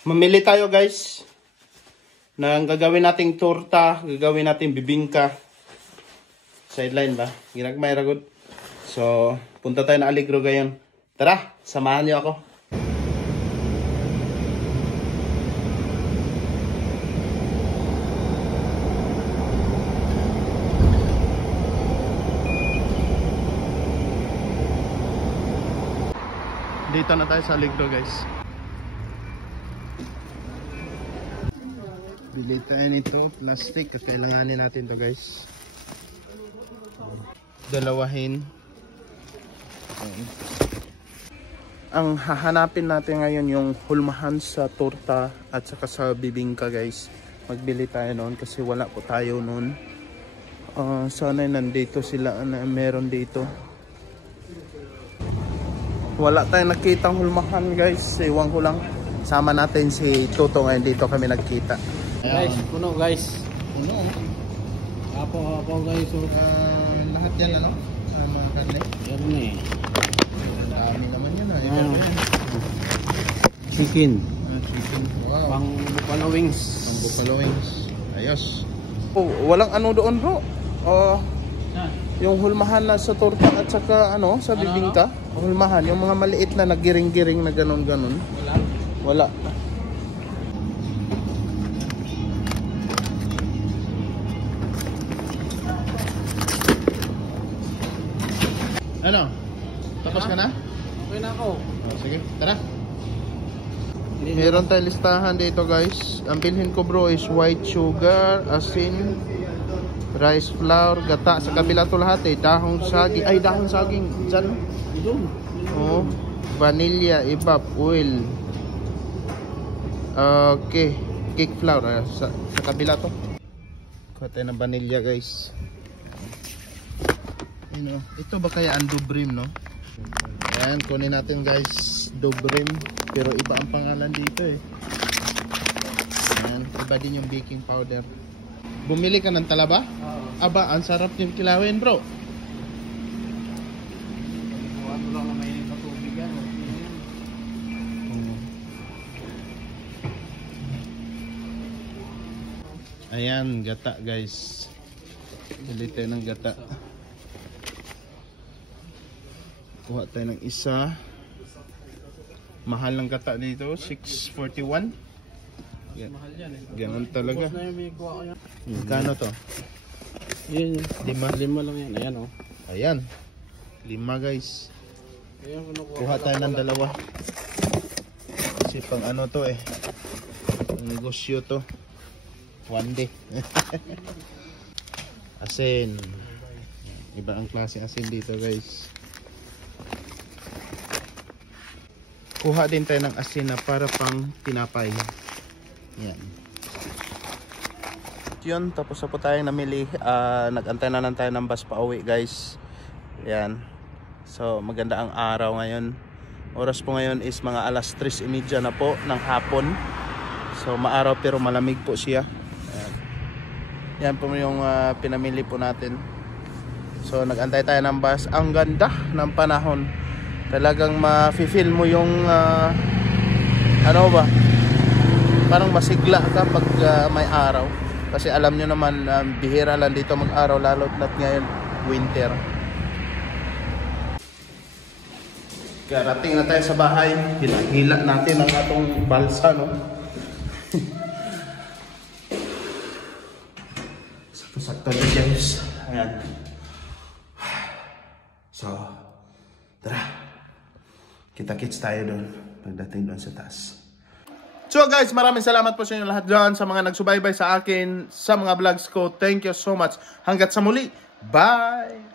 Mamili tayo guys ng gagawin nating torta, gagawin nating bibingka. Sideline ba? Ginagmay ragod. So, punta tayo na Aligro gayon. Tara, samahan niyo ako. Dito na tayo sa Aligro guys. Bili tayo nito, plastic, kakailanganin natin to guys. Dalawahin. Ang hahanapin natin ngayon yung hulmahan sa torta at saka sa bibingka guys. Magbili tayo noon kasi wala po tayo noon. Sana nandito sila na meron dito. Wala tayong nakitang hulmahan guys. Iwan ko lang. Sama natin si Toto ngayon, dito kami nagkita. Guys, puno guys. Puno. Apo guys. So, lahat yan ano? Mga karne. yan eh. Dami naman yan. Chicken. Chicken. Wow. Pang buffalo wings. Ang buffalo wings. Ayos. Oh, walang ano doon bro. Yung hulmahan na sa torta at saka ano sa bibingka. Hulmahan. Yung mga maliit na nagiring-giring na ganon-ganon. Wala. Ano? Tapos ka na? Okay na ako. Sige, tara. Meron tayong listahan dito guys. Ang bilhin ko bro is white sugar, asin, rice flour, gata. Sa kabila to lahat eh. Dahong saging. Ay, dahong saging. Diyan. Oh, vanilla, evap, oil. Okay. Cake flour. Sa kabila to. Kuha tayo ng vanilla guys. Ito ba kaya ang Dobrim no? Ayan, kunin natin guys Dobrim, pero iba ang pangalan dito eh. Ayan, iba din yung baking powder. Bumili ka ng talaba? Aba, ang sarap yung kilawin bro. Ano lang na may katubigan. Ayan, gata guys. Bili tayo ng gata. Kuha tayo ng isa. Mahal ng gata dito, 641. Mahal yan eh. Ganun talaga. Boss na yung may kuha ko yan. Magkano to? Yun. Lima lang yan. Ayan oh. Ayan. 5 guys. Ayan, Kuha tayo ng dalawa. Kasi pang ano to eh. Pang negosyo to. One day. Asin. Iba ang klase asin dito guys. Kuha din tayo ng asin na para pang tinapay. Yan. Yun, tapos na po tayong namili. Nag-antay na lang tayo ng bus pa uwi guys. Yan. So maganda ang araw ngayon. Oras po ngayon is mga alas 3:30 na po ng hapon. So maaraw pero malamig po siya. Yan, yan po yung pinamili po natin. So nag-antay tayo ng bus. Ang ganda ng panahon. Talagang ma-feel mo yung ano ba? Parang masigla ka pag may araw. Kasi alam nyo naman bihira lang dito mag-araw lalo na't ngayon winter. Karating na tayo sa bahay. Hila natin ang atong balsa no. Sakto-sakto na guys. Ayan. So, tara. Kita-kits tayo doon pagdating doon sa taas. So guys, maraming salamat po sa inyo lahat dyan, sa mga nagsubaybay sa akin, sa mga vlogs ko. Thank you so much. Hanggat sa muli. Bye!